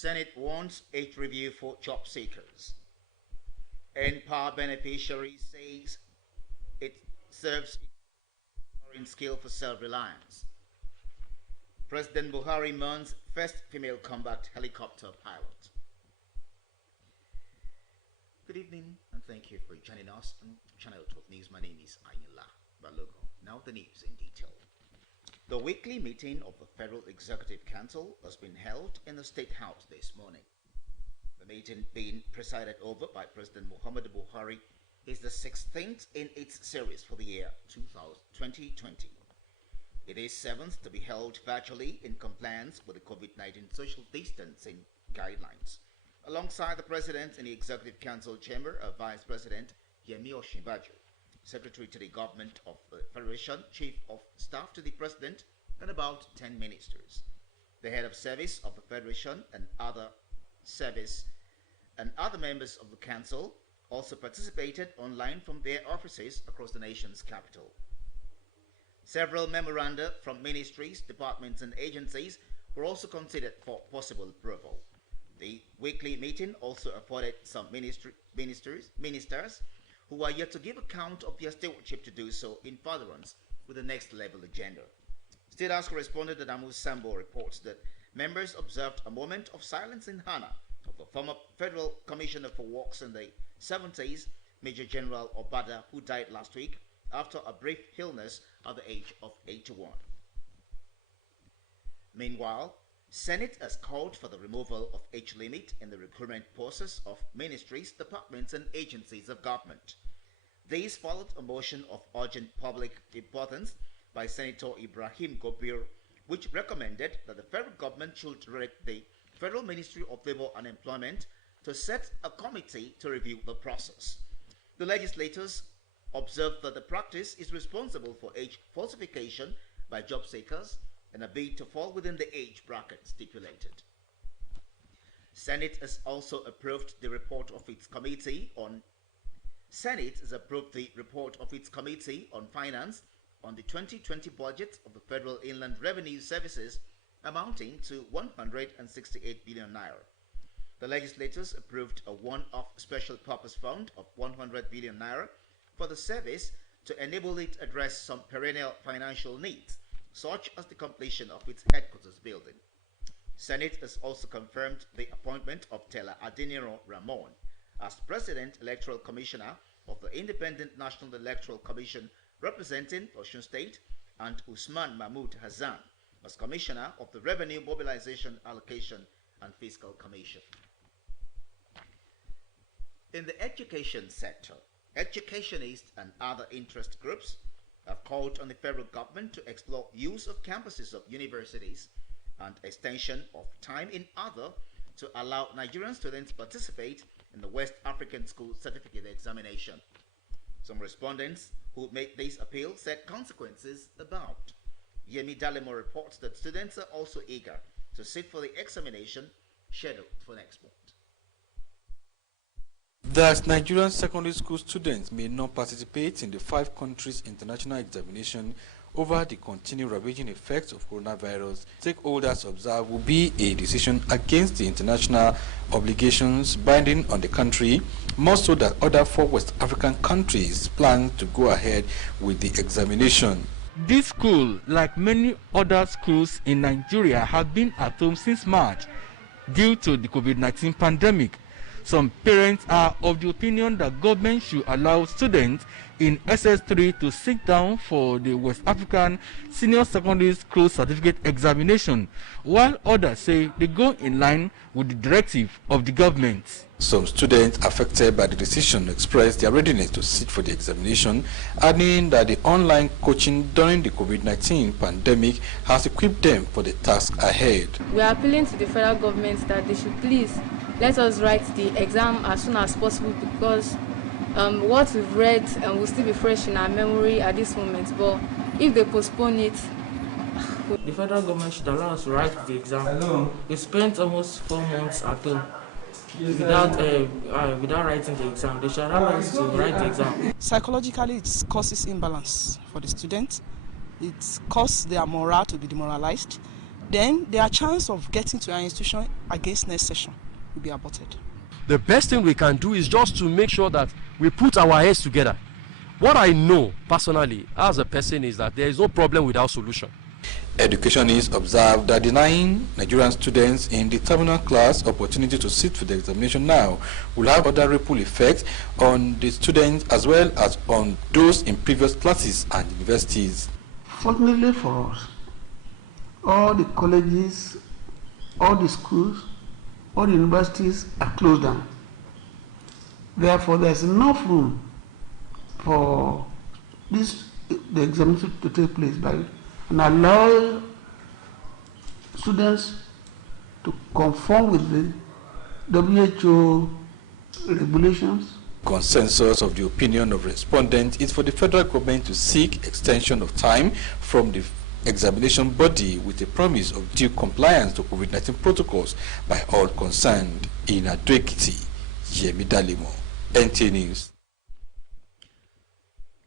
Senate wants age review for job seekers. Nta beneficiary says it serves in skill for self-reliance. President Buhari mourns first female combat helicopter pilot. Good evening and thank you for joining us on Channel 12 News. My name is Ayinla Balogo. Now the news in detail. The weekly meeting of the Federal Executive Council has been held in the State House this morning. The meeting, being presided over by President Muhammadu Buhari, is the 16th in its series for the year 2020. It is 7th to be held virtually in compliance with the COVID-19 social distancing guidelines. Alongside the President in the Executive Council chamber are Vice President Yemi Osinbajo, Secretary to the Government of the Federation, Chief of Staff to the President, and about 10 ministers. The head of service of the Federation and other members of the Council also participated online from their offices across the nation's capital. Several memoranda from ministries, departments, and agencies were also considered for possible approval. The weekly meeting also afforded some ministers who are yet to give account of their stewardship to do so in furtherance with the next level agenda. State House correspondent Adamu Sambo reports that members observed a moment of silence in honor of the former Federal Commissioner for Works in the 70s, Major General Obada, who died last week after a brief illness at the age of 81. Meanwhile, Senate has called for the removal of age limit in the recruitment process of ministries, departments, and agencies of government. This followed a motion of urgent public importance by Senator Ibrahim Gobir, which recommended that the federal government should direct the Federal Ministry of Labor and Employment to set a committee to review the process. The legislators observed that the practice is responsible for age falsification by job seekers and a bid to fall within the age bracket stipulated. Senate has also approved the report of its Committee on Finance on the 2020 budget of the Federal Inland Revenue Services amounting to 168 billion naira. The legislators approved a one-off special purpose fund of 100 billion naira for the service to enable it address some perennial financial needs, such as the completion of its headquarters building. Senate has also confirmed the appointment of Tela Adeniro Ramon as President Electoral Commissioner of the Independent National Electoral Commission representing Osun State, and Usman Mahmood Hassan as Commissioner of the Revenue Mobilization Allocation and Fiscal Commission. In the education sector, educationists and other interest groups have called on the federal government to explore use of campuses of universities and extension of time in other to allow Nigerian students participate in the West African School Certificate examination. Some respondents who made this appeal said consequences about. Yemi Dalemo reports that students are also eager to sit for the examination scheduled for next month. Thus, Nigerian secondary school students may not participate in the 5 countries' international examination over the continued ravaging effects of coronavirus. Stakeholders observe will be a decision against the international obligations binding on the country, more so that other 4 West African countries plan to go ahead with the examination. This school, like many other schools in Nigeria, have been at home since March due to the COVID-19 pandemic. Some parents are of the opinion that government should allow students in SS3 to sit down for the West African Senior Secondary School Certificate examination, while others say they go in line with the directive of the government. Some students affected by the decision expressed their readiness to sit for the examination, adding that the online coaching during the COVID-19 pandemic has equipped them for the task ahead. We are appealing to the federal government that they should please let us write the exam as soon as possible, because what we've read will still be fresh in our memory at this moment. But if they postpone it, the federal government should allow us to write the exam. Hello. We spent almost 4 months at home without writing the exam. They should allow us to write the exam. Psychologically, it causes imbalance for the students. It causes their morale to be demoralized. then their chance of getting to our institution against next session will be aborted. The best thing we can do is just to make sure that we put our heads together. What I know personally as a person is that there is no problem without solution. Educationists observe that denying Nigerian students in the terminal class opportunity to sit for the examination now will have other ripple effects on the students as well as on those in previous classes and universities. Fortunately for us, all the colleges, all the schools, all the universities are closed down. Therefore, there's enough room for the examination to take place and allow students to conform with the WHO regulations. Consensus of the opinion of respondents is for the federal government to seek extension of time from the examination body with a promise of due compliance to COVID-19 protocols by all concerned. In Abeokuta, Yemi Dalimo, NTA News.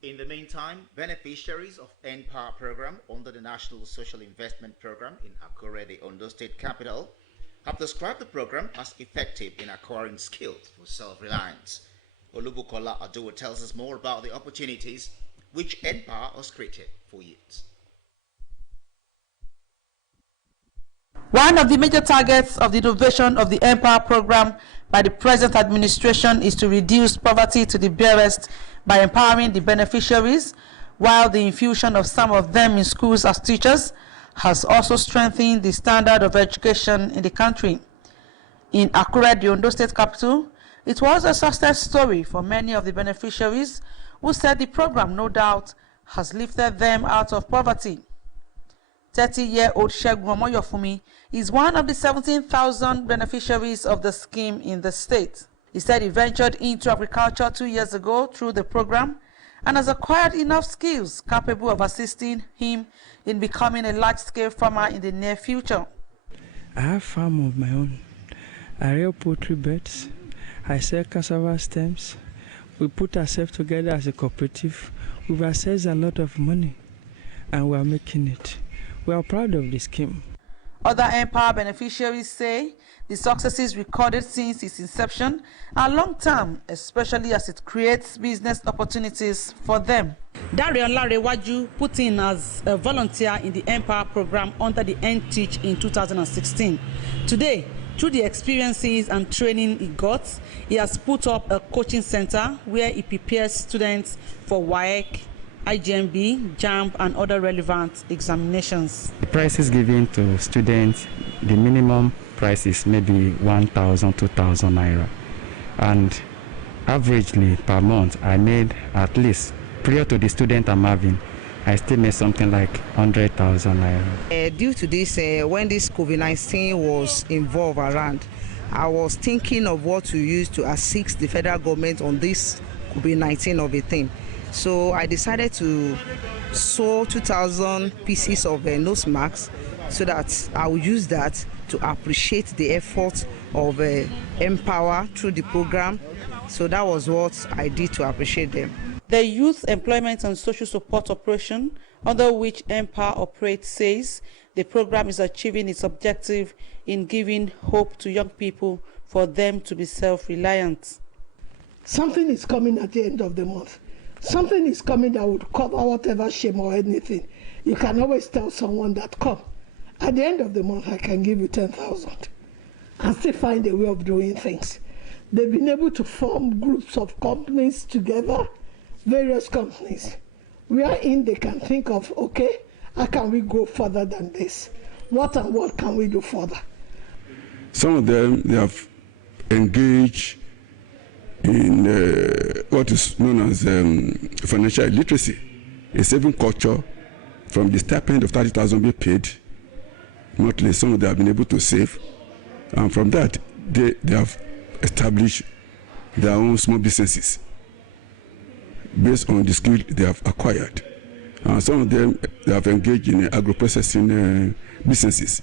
In the meantime, beneficiaries of NPower program under the National Social Investment Program in Akure, the Ondo State capital, have described the program as effective in acquiring skills for self-reliance. Olubukola Adowo tells us more about the opportunities which NPower has created for youths. One of the major targets of the innovation of the NPower program by the present administration is to reduce poverty to the barest by empowering the beneficiaries, while the infusion of some of them in schools as teachers has also strengthened the standard of education in the country. In Akure, the Ondo State capital, it was a success story for many of the beneficiaries who said the program, no doubt, has lifted them out of poverty. 30-year-old Segun Omoyofumi is one of the 17,000 beneficiaries of the scheme in the state. He said he ventured into agriculture 2 years ago through the program and has acquired enough skills capable of assisting him in becoming a large-scale farmer in the near future. I have a farm of my own. I rear poultry birds. I sell cassava stems. We put ourselves together as a cooperative. We've accessed a lot of money and we are making it. We are proud of this scheme. Other NPower beneficiaries say the successes recorded since its inception are long-term, especially as it creates business opportunities for them. Darion Larewaju put in as a volunteer in the NPower program under the NTeach in 2016. Today, through the experiences and training he got, he has put up a coaching center where he prepares students for WAEC, IGMB, JAMB, and other relevant examinations. The prices given to students, the minimum price is maybe 1,000, 2,000 naira. And averagely per month, I made at least, prior to the student I'm having, I still made something like 100,000 naira. Due to this, when this COVID-19 was involved around, I was thinking of what to use to assist the federal government on this COVID-19 of a thing. So I decided to sew 2,000 pieces of nose masks so that I will use that to appreciate the effort of NPower through the program. So that was what I did to appreciate them. The Youth Employment and Social Support Operation, under which NPower operates, says the program is achieving its objective in giving hope to young people for them to be self-reliant. Something is coming at the end of the month. Something is coming that would cover whatever shame or anything. You can always tell someone that, come, at the end of the month, I can give you 10,000 and still find a way of doing things. They've been able to form groups of companies together, various companies, wherein they can think of, okay, how can we go further than this? What and what can we do further? Some of them, they have engaged in what is known as financial literacy, a saving culture. From the stipend of 30,000 being paid monthly, some of them have been able to save, and from that they have established their own small businesses based on the skill they have acquired. Some of them they have engaged in agro-processing businesses.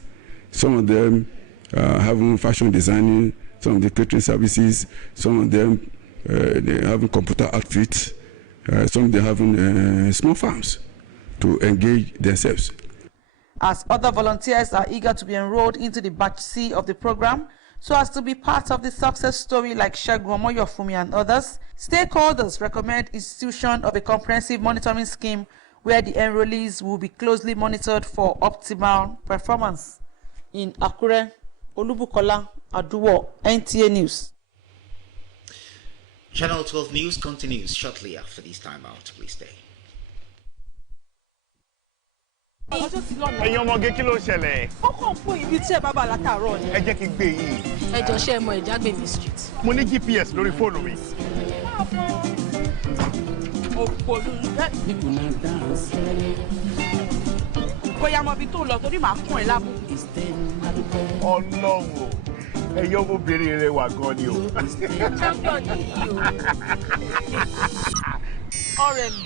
Some of them have fashion designing, some of the catering services, some of them they have computer outfits, some of them have small farms to engage themselves. as other volunteers are eager to be enrolled into the Batch C of the program so as to be part of the success story like Segun Omoyofumi and others. Stakeholders recommend institution of a comprehensive monitoring scheme where the enrollees will be closely monitored for optimal performance. In Akure, Olubukola Aduwo, NTA News. Channel 12 News continues shortly after this time out. Please stay. ẹ̀yin ọmọge kí ló ṣẹlẹ̀. ọkọ̀ fún ibi tí ẹ bá bá látàárọ̀ ni. ẹ jẹ́ kí n gbé yìí. ẹ jọ ṣe mọ ìjágbèmí street. mo ní GPS lórí fóònù mi. bóyá mo bí tó lọ torí màá fún ẹ lábùkù. ọlọ́run ẹ̀yin ọmọbìnrin rẹ wà gan ni o. champion yìí o. ọ̀rẹ́ mi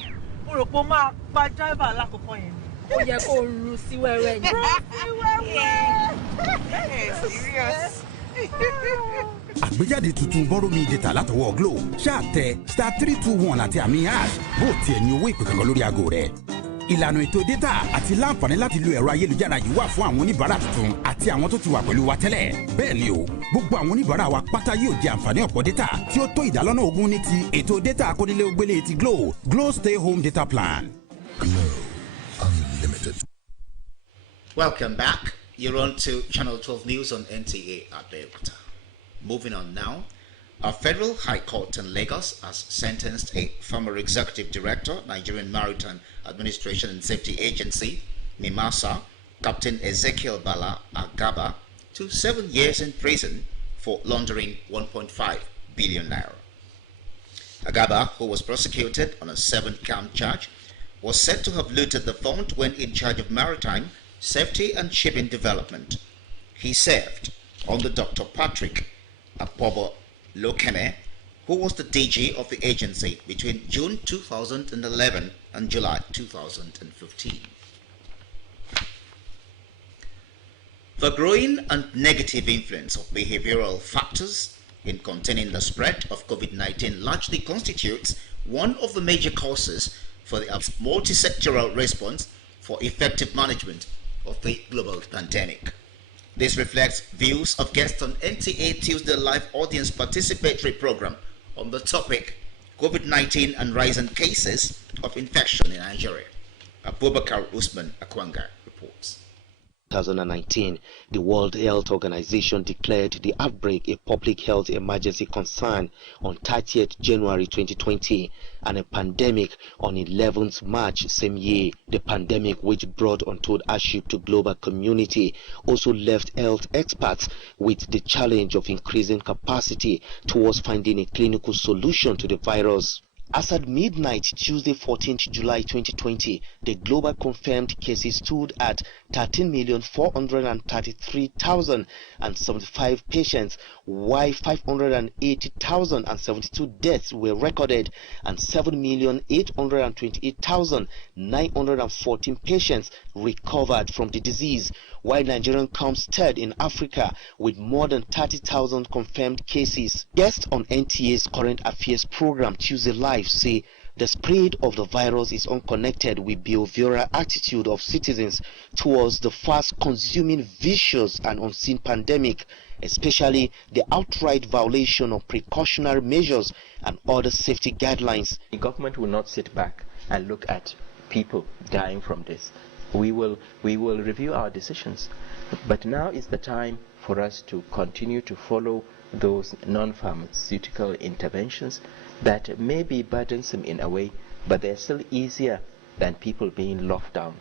mo rò pé ó máa pa driver alákọ̀ọ́kọ́ yẹn. ó yẹ kó ru sí wẹ́wẹ́ ni. ru sí wẹ́wẹ́. serious. àgbéjáde tuntun borrow me data látọwọ́ Glo ṣáà tẹ *321 àti àmì hash bó tiẹ̀ ní owó ìpè kankan lórí aago rẹ̀. ìlànà ètò data àti láǹfààní láti lo ẹ̀rọ ayélujára yìí wà fún àwọn oníbàárà tuntun àti àwọn tó ti wà pẹ̀lú wa tẹ́lẹ̀. bẹ́ẹ̀ ni o gbogbo àwọn oníbàárà wa pátá yóò jẹ àǹfààní ọ̀pọ̀ data tí ó tó ìdálọ́nà 20 ní ti ètò data akónílé-ó-gbélé ti Glo Stay Home Data Plan. Glo Unlimited. Welcome back. You're on to Channel 12 News on Nta Abeokuta. Moving on now, a federal high court in Lagos has sentenced a former executive director, Nigerian Maritime Administration and Safety Agency, NIMASA, Captain Ezekiel Bala Agaba, to 7 years in prison for laundering 1.5 billion naira. Agaba, who was prosecuted on a 7-count charge, was said to have looted the fund when in charge of maritime safety and shipping development. He served under Dr. Patrick Apobo Lokeme, who was the DG of the agency between June 2011 and July 2015. The growing and negative influence of behavioral factors in containing the spread of COVID-19 largely constitutes one of the major causes for the multi-sectoral response for effective management of the global pandemic. This reflects views of guests on NTA Tuesday Live Audience Participatory Program on the topic COVID-19 and rising cases of infection in Nigeria. Abubakar Usman Akwanga reports. 2019, the World Health Organization declared the outbreak a public health emergency concern on 30th January 2020 and a pandemic on 11th March same year. The pandemic, which brought untold hardship to global community, also left health experts with the challenge of increasing capacity towards finding a clinical solution to the virus. As at midnight, Tuesday 14th July 2020, the global confirmed cases stood at 13,433,075 patients, while 580,072 deaths were recorded and 7,828,914 patients recovered from the disease, while Nigeria comes third in Africa with more than 30,000 confirmed cases. Guests on NTA's Current Affairs program Tuesday Live say the spread of the virus is unconnected with behavioral attitude of citizens towards the fast-consuming, vicious and unseen pandemic, especially the outright violation of precautionary measures and other safety guidelines. The government will not sit back and look at people dying from this. We will review our decisions, but now is the time for us to continue to follow those non-pharmaceutical interventions that may be burdensome in a way, but they're still easier than people being locked down.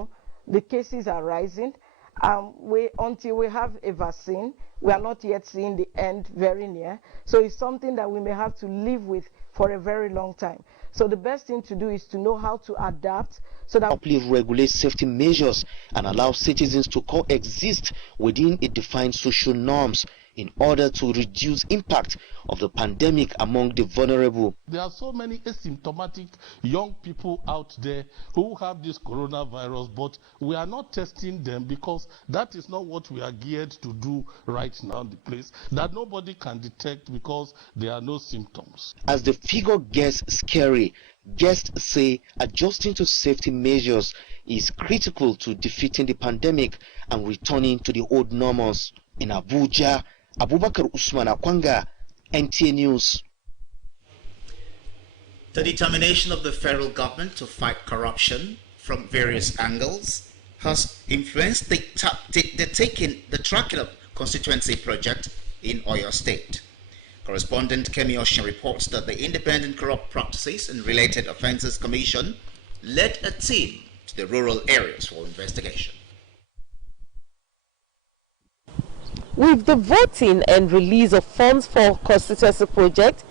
The cases are rising. Until we have a vaccine, we are not yet seeing the end very near. So it's something that we may have to live with for a very long time. So the best thing to do is to know how to adapt so that properly regulate safety measures and allow citizens to coexist within a defined social norms. in order to reduce impact of the pandemic among the vulnerable. There are so many asymptomatic young people out there who have this coronavirus, but we are not testing them because that is not what we are geared to do right now in the place, that nobody can detect because there are no symptoms. As the figure gets scary, guests say adjusting to safety measures is critical to defeating the pandemic and returning to the old normals. In Abuja, Abubakar Usman Akwanga, NTA News. The determination of the federal government to fight corruption from various angles has influenced the tracking of constituency project in Oyo State. Correspondent Kemi Oshin reports that the Independent Corrupt Practices and Related Offences Commission led a team to the rural areas for investigation. With the voting and release of funds for constituency projects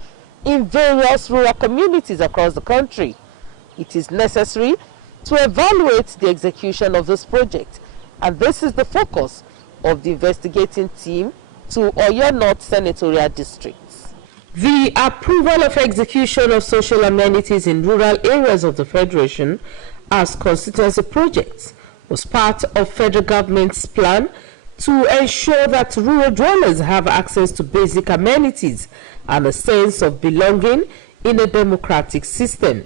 in various rural communities across the country, it is necessary to evaluate the execution of this project, and this is the focus of the investigating team to Oyo North Senatorial District. The approval of execution of social amenities in rural areas of the Federation as constituency projects was part of federal government's plan to ensure that rural dwellers have access to basic amenities and a sense of belonging in a democratic system.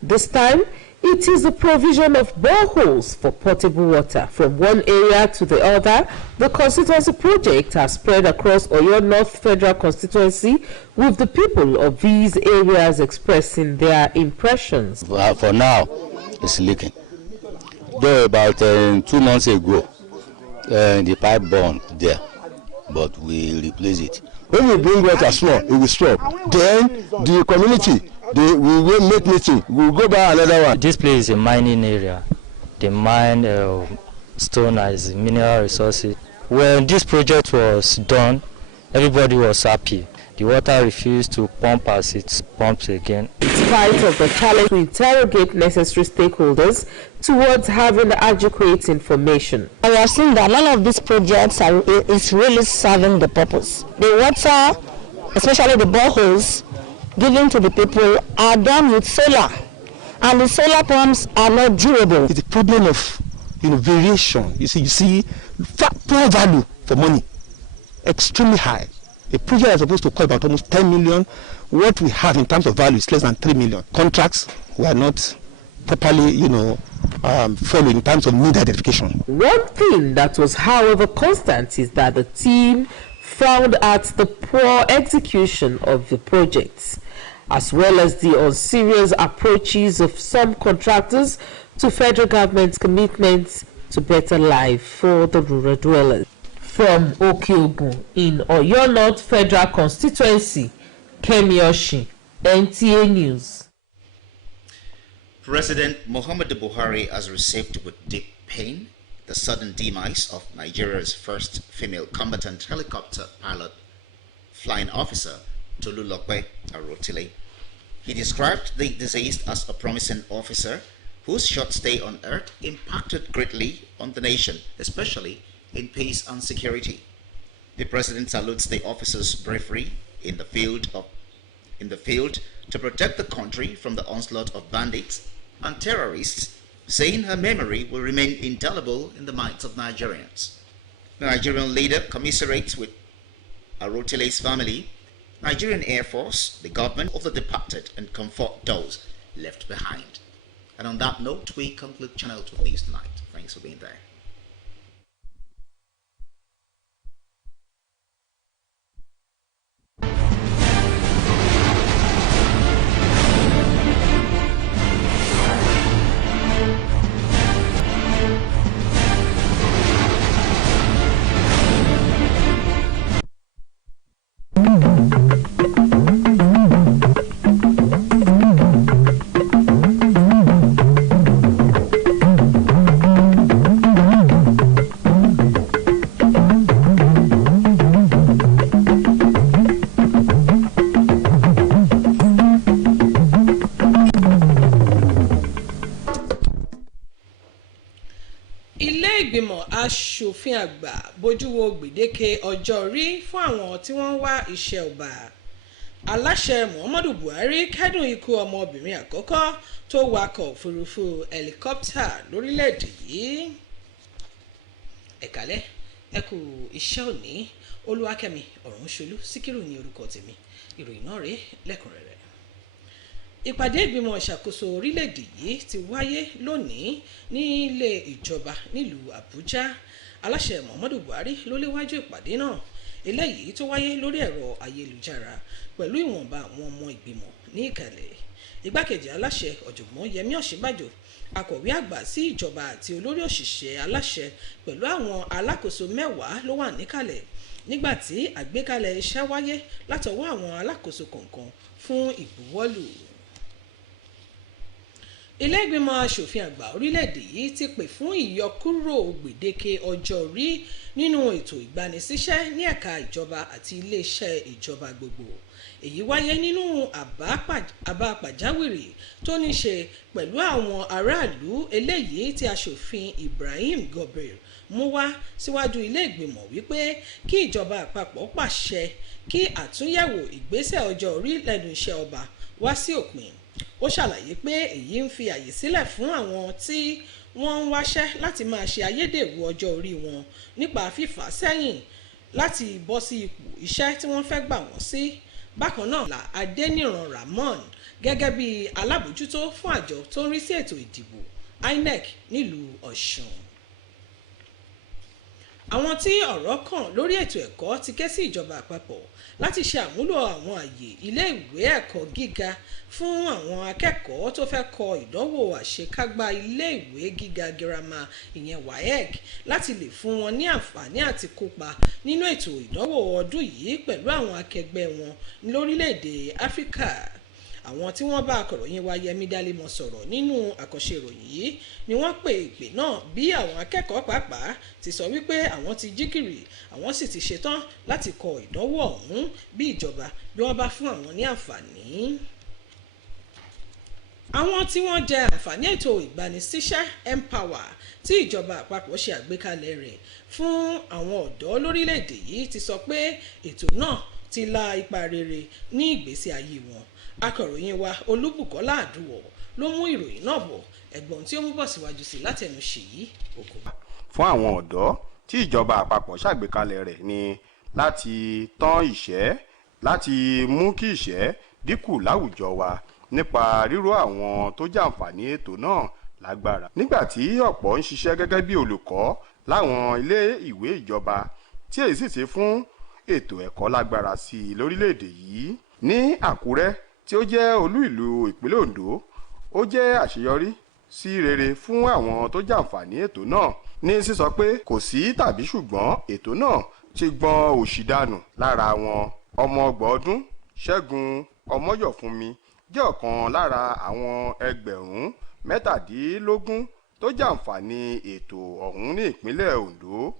This time, it is the provision of boreholes for potable water from one area to the other. The constituency project has spread across Oyo North Federal Constituency, with the people of these areas expressing their impressions. For now, it's leaking. Though about 2 months ago, the pipe burned there, but we replace it. When we bring water small, it will stop. Then the community, we will make meeting. We will go buy another one. This place is a mining area. They mine stone as mineral resources. When this project was done, everybody was happy. The water refused to pump as it pumps again. In spite of the challenge to interrogate necessary stakeholders towards having adequate information. We are seeing that none of these projects is really serving the purpose. The water, especially the boreholes given to the people, are done with solar, and the solar pumps are not durable. It's a problem of variation. You see, poor value for money, extremely high. A project is supposed to cost about almost 10 million. What we have in terms of value is less than 3 million. Contracts were not properly, followed in terms of need identification. One thing that was, however, constant is that the team found at the poor execution of the projects, as well as the unserious approaches of some contractors to federal government's commitments to better life for the rural dwellers. From Okiogun in Oyo North Federal Constituency, Kemi Oshin, NTA News. President Muhammadu Buhari has received with deep pain the sudden demise of Nigeria's first female combatant helicopter pilot flying officer, Tolulope Arotile. He described the deceased as a promising officer whose short stay on Earth impacted greatly on the nation, especially in peace and security. The president salutes the officer's bravery in the field to protect the country from the onslaught of bandits and terrorists, saying her memory will remain indelible in the minds of Nigerians. The Nigerian leader commiserates with Arotile's family, Nigerian Air Force, the government of the departed, and comfort those left behind. And on that note, we conclude Channel 12 News tonight. Thanks for being there. aṣòfin àgbà bójú wo gbèdéke ọjọ́ orí fún àwọn tí wọ́n ń wá iṣẹ́ ọba. Aláṣẹ Muhammadu Buhari kẹ́dùn ikú ọmọbìnrin àkọ́kọ́ tó wakọ̀ òfurufú helicopter lórílẹ̀‐èdè yìí. Ẹ̀kálẹ́ ẹkù iṣẹ́ òní Olúwakẹ́mi Ọ̀rúnṣolú Síkírù ní orúkọ tèmi. Ìròyìn náà rèé lẹ́kùnrẹ́rẹ́. Ìpàdé ìgbìmọ̀ ìṣàkóso orílẹ̀-èdè yìí ti wáyé lónìí ní ilé ìjọba nílùú Àbújá. Aláṣẹ Muhammadu Buhari ló léwájú ìpàdé náà, eléyìí tó wáyé lórí ẹ̀rọ ayélujára pẹ̀lú ìwọ̀nba àwọn ọmọ ìgbìmọ̀ ní ìkàlẹ̀. Igbákejì aláṣẹ ọ̀jọ̀gbọ́n Yẹmí Ọ̀ṣínbàjò, akọ̀wé àgbà sí ìjọba àti olórí òṣìṣẹ́ aláṣẹ pẹ̀lú àwọn alákòóso 10 ló wà níkàlẹ̀ nígbàtí àgbékalẹ̀ iṣẹ́ wáyé látọwọ́ àwọn alákòóso kọ̀ọ̀kan fún ìbuwọ́lù. Ilé ìgbìmọ̀ aṣòfin àgbà orílẹ̀-èdè yìí ti pè fún ìyọkúrò gbèdéke ọjọ́ orí nínú ètò ìgbanisíṣẹ́ ní ẹ̀ka ìjọba àti iléeṣẹ́ ìjọba gbogbo. Èyí wáyé nínú àbá pàjáwìrì tó ní ṣe pẹ̀lú àwọn aráàlú eléyìí tí aṣòfin Ibrahim Gobir mú wá síwájú ilé ìgbìmọ̀ wípé kí ìjọba àpapọ̀ pàṣẹ kí àtúnyẹ̀wò ìgbésẹ̀ ọjọ́ orí lẹ́nu iṣẹ́ ọba wá sí òpin. Ó ṣàlàyé pé èyí ń fi àyè sílẹ̀ fún àwọn tí wọ́n ń wáṣẹ́ láti máa ṣe ayédèrú ọjọ́ orí wọn nípa fífà sẹ́yìn láti bọ́ sí ipò iṣẹ́ tí wọ́n fẹ́ gbà wọ́n sí. Bákan náà, Adéníran Ramon gẹ́gẹ́ bí alábòjútó fún àjọ tó ń rí sí ètò ìdìbò INEC nílùú Ọ̀ṣun. Àwọn tí ọ̀rọ̀ kàn lórí ètò ẹ̀kọ́ ti ké sí ìjọba àpapọ̀ láti ṣe àmúlò àwọn àyè ilé ìwé ẹ̀kọ́ gíga fún àwọn akẹ́kọ̀ọ́ tó fẹ́ kọ ìdánwò àṣekágbá ilé ìwé gíga girama ìyẹn WAEC láti lè fún wọn ní àǹfààní àti kópa nínú ètò ìdánwò ọdún yìí pẹ̀lú àwọn akẹgbẹ́ wọn lórílẹ̀‐èdè Áfíríkà. Àwọn tí wọ́n bá akọ̀ròyìn wa Yẹmí Dálímọ̀ sọ̀rọ̀ nínú àkànṣe ìròyìn yìí ni wọ́n pè ìpè náà bí àwọn akẹ́kọ̀ọ́ pàápàá ti sọ wípé àwọn ti jí gìrì, àwọn sì ti ṣetán láti kọ ìdánwò ọ̀hún bí ìjọba bí wọ́n bá fún àwọn ní àǹfààní. Àwọn tí wọ́n jẹ àǹfààní ètò ìgbanisíṣẹ́ Empower tí ìjọba àpapọ̀ ṣe àgbékalẹ̀ rẹ̀ fún àwọn ọ̀dọ́ lórílẹ̀‐èdè yìí ti sọ pé ètò náà ti la ipa rere ní ìgbésí ayé wọn. Akọ̀ròyìn wa Olúbùkọ́lá Àdúwọ̀ ló mú ìròyìn náà bọ̀, ẹ̀gbọ́n tí ó mú bọ̀ síwájú sí látẹnu Ṣèyí Òkú. Fún àwọn ọ̀dọ́ tí ìjọba àpapọ̀ ṣàgbékalẹ̀ rẹ̀ ni láti tán ìṣẹ́, láti mú kí ìṣẹ́ dínkù láwùjọ wa nípa ríró àwọn tó jàǹfààní ètò náà lágbára. Nígbà tí ọ̀pọ̀ ń ṣiṣẹ́ gẹ́gẹ́ bí olùkọ́ láwọn ilé ìwé ìjọba tí èyí sì ti fún ètò ẹ̀kọ́ lágbára sí i lórílẹ̀‐èdè yìí. Ní Àkúrẹ́ tí ó jẹ́ olú ìlú ìpínlẹ̀ Ondo, ó jẹ́ àṣeyọrí sí rere fún àwọn tó jàǹfààní ètò náà ní sísọ pé kò sí tàbí ṣùgbọ́n ètò náà ti gbọ́n òṣì dànù lára wọn. Ọmọ ọgbọ̀n ọdún Ṣẹ́gun Ọmọyọ̀fúnmi jẹ́ ọ̀kan lára àwọn ẹgbẹ̀rún 17 tó jàǹfààní ètò ọ̀hún ní ìpínlẹ̀ Ondo.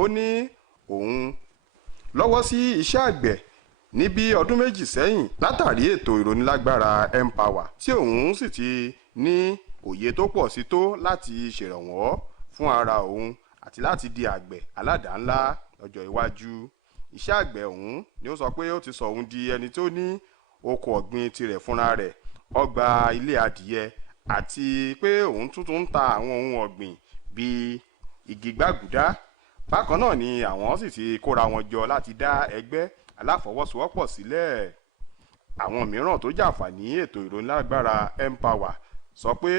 Ó ní òun lọ́wọ́ sí iṣẹ́ àgbẹ̀ ní bí ọdún 2 sẹ́yìn látàrí ètò ìrónilágbára Empower tí òun sì ti ní òye tó pọ̀ sí tó láti ṣèrànwọ́ fún ara òun àti láti di àgbẹ̀ aládàá-ńlá lọ́jọ́ iwájú. Iṣẹ́ àgbẹ̀ ọ̀hún ni ó sọ pé ó ti sọ òun di ẹni tó ní oko ọ̀gbìn tirẹ̀ fúnra rẹ̀, ọgbà ilé adìyẹ àti pé òun tuntun ń ta àwọn ohun ọ̀gbìn bíi igi gbàgùdá. Bákan náà ni àwọn sì ti kóra wọn jọ láti dá ẹgbẹ́ aláfọwọ́sowọ́pọ̀ sílẹ̀. Àwọn mìíràn tó jàǹfààní ètò ìrónilágbára Empower sọ pé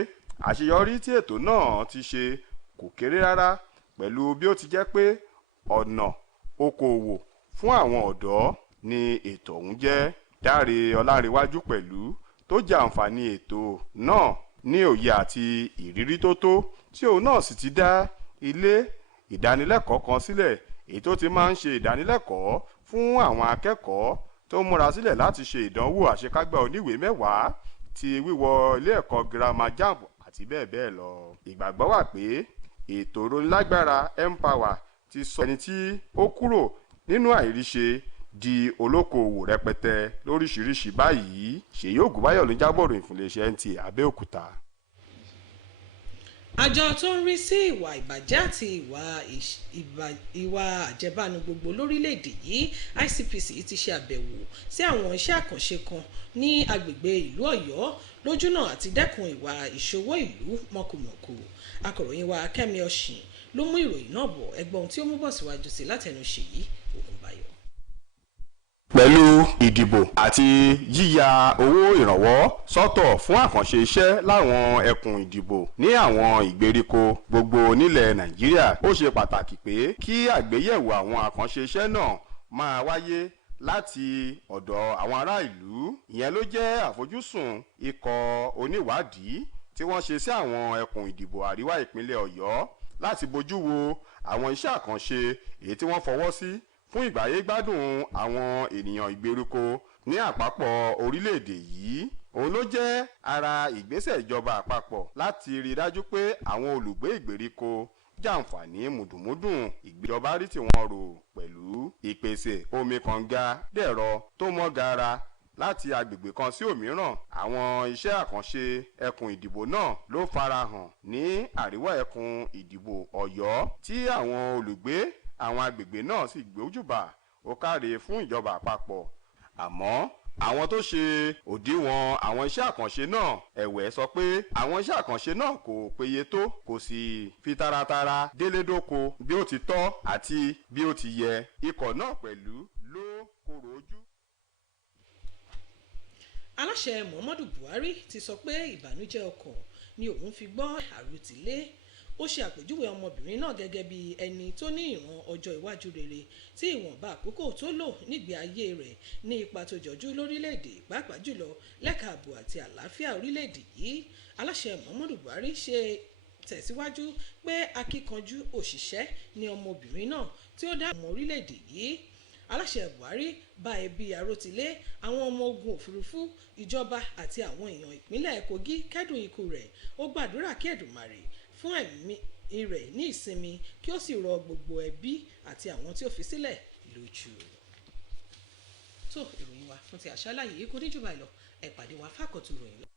àṣeyọrí tí ètò náà ti ṣe kò kéré rárá pẹ̀lú bí ó ti jẹ́ pé ọ̀nà okòòwò fún àwọn ọ̀dọ́ ni ètò ọ̀hún jẹ́. Dáre Ọlárewájú pẹ̀lú tó jàǹfààní ètò náà ní òye àti ìrírí tó tó tí òun náà sì ti dá ilé ìdánilẹ́kọ̀ọ́ kan sílẹ̀ èyí tó ti máa ń ṣe ìdánilẹ́kọ̀ọ́ fún àwọn akẹ́kọ̀ọ́ tó múra sílẹ̀ láti ṣe ìdánwò àṣekágbá oníwèé 10 ti wíwọ ilé ẹ̀kọ́ girama JAMB àti bẹ́ẹ̀ bẹ́ẹ̀ lọ. Ìgbàgbọ́ wà pé ètò ìrónilágbára Empower ti sọ ẹni tí ó kúrò nínú àìríṣe di olókoòwò rẹpẹtẹ lóríṣiríṣi báyìí. Ṣèyí Ògúnbáyọ̀ ló ń jábọ̀ ròyìn fún iléeṣẹ́ Nta Abeokuta. àjọ tó ń rí sí ìwà ìbàjẹ́ àti ìwà àjẹbánu gbogbo lórílẹ̀‐èdè yìí ICPC ti ṣe àbẹ̀wò sí àwọn iṣẹ́ àkànṣe kan ní agbègbè ìlú Ọ̀yọ́ lójúnà àti dẹ́kun ìwà ìṣòwò ìlú mọ̀kùmọ̀kù. Akọ̀ròyìn wa Kẹ́mi Ọ̀sìn ló mú ìròyìn náà bọ̀, ẹgbọ́n tí ó mú bọ̀ síwájú sí látẹnu Ṣèyí Ògúnbáyọ̀. Pẹ̀lú ìdìbò àti yíya owó ìrànwọ́ sọ́tọ̀ fún àkànṣe iṣẹ́ láwọn ẹkùn ìdìbò ní àwọn ìgbèríko gbogbo nílẹ̀ Nàìjíríà, ó ṣe pàtàkì pé kí àgbéyẹ̀wò àwọn àkànṣe iṣẹ́ náà máa wáyé láti ọ̀dọ̀ àwọn ará ìlú. Ìyẹn ló jẹ́ àfojúsùn ikọ̀ oníwádìí tí wọ́n ṣe sí àwọn ẹkùn ìdìbò àríwá ìpínlẹ̀ Ọ̀yọ́ láti bójú wo àwọn iṣẹ́ àkànṣe èyí tí wọ́n fọwọ́ sí fún ìgbáyégbádùn àwọn ènìyàn ìgbèríko ní àpapọ̀ orílẹ̀-èdè yìí. Òun ló jẹ́ ara ìgbésẹ̀ ìjọba àpapọ̀ láti rí dájú pé àwọn olùgbé ìgbèríko jàǹfààní mùdùmúdùn ìjọba rí tí wọ́n rò pẹ̀lú ìpèsè omi kànga dẹ̀rọ tó mọ́ gaara láti agbègbè kan sí òmíràn. Àwọn iṣẹ́ àkànṣe ẹkùn ìdìbò náà ló farahàn ní àríwá ẹkùn ìdìbò Ọ̀yọ́ tí àwọn olùgbé àwọn agbègbè náà sì gbójúbà ó káre fún ìjọba àpapọ̀. Àmọ́ àwọn tó ṣe òdiwọ̀n àwọn iṣẹ́ àkànṣe náà ẹ̀wẹ̀ sọ pé àwọn iṣẹ́ àkànṣe náà kò péye tó, kò sì fi taratara délédóko bí ó ti tọ́ àti bí ó ti yẹ. Ikọ̀ náà pẹ̀lú ló korò ojú. Aláṣẹ Muhammadu Buhari ti sọ pé ìbànújẹ́ ọkàn ni òun fi gbọ́ àròtilé. Ó ṣe àpèjúwe ọmọbìnrin náà gẹ́gẹ́ bí ẹni tó ní ìran ọjọ́ iwájú rere tí ìwọ̀nba àkókò tó lò nígbé ayé rẹ̀ ní ipa tó jọjú lórílẹ̀‐èdè, pàápàá jùlọ lẹ́ka ààbò àti àlàáfíà orílẹ̀‐èdè yìí. Aláṣẹ Muhammadu Buhari ṣe tẹ̀síwájú pé akíkanjú òṣìṣẹ́ ni ọmọbìnrin náà tí ó dá ọmọ orílẹ̀‐èdè yìí. Aláṣẹ Buhari bá ẹbí àròtilé, àwọn ọmọ ogun òfurufú, ìjọba àti àwọn èèyàn ìpínlẹ̀ Kogi kẹ́dùn ikú rẹ̀. Ó gbàdúrà kí Èdùmàrè fún ẹ̀mí rẹ̀ ní ìsinmi kí ó sì rọ gbogbo ẹbí àti àwọn tí ó fi sílẹ̀ lójú. Tó ìròyìn wa fún ti àṣálẹ́ yìí kò ní jù báyìí lọ, ẹ pàdé wa fákọ̀tù ìròyìn lọ.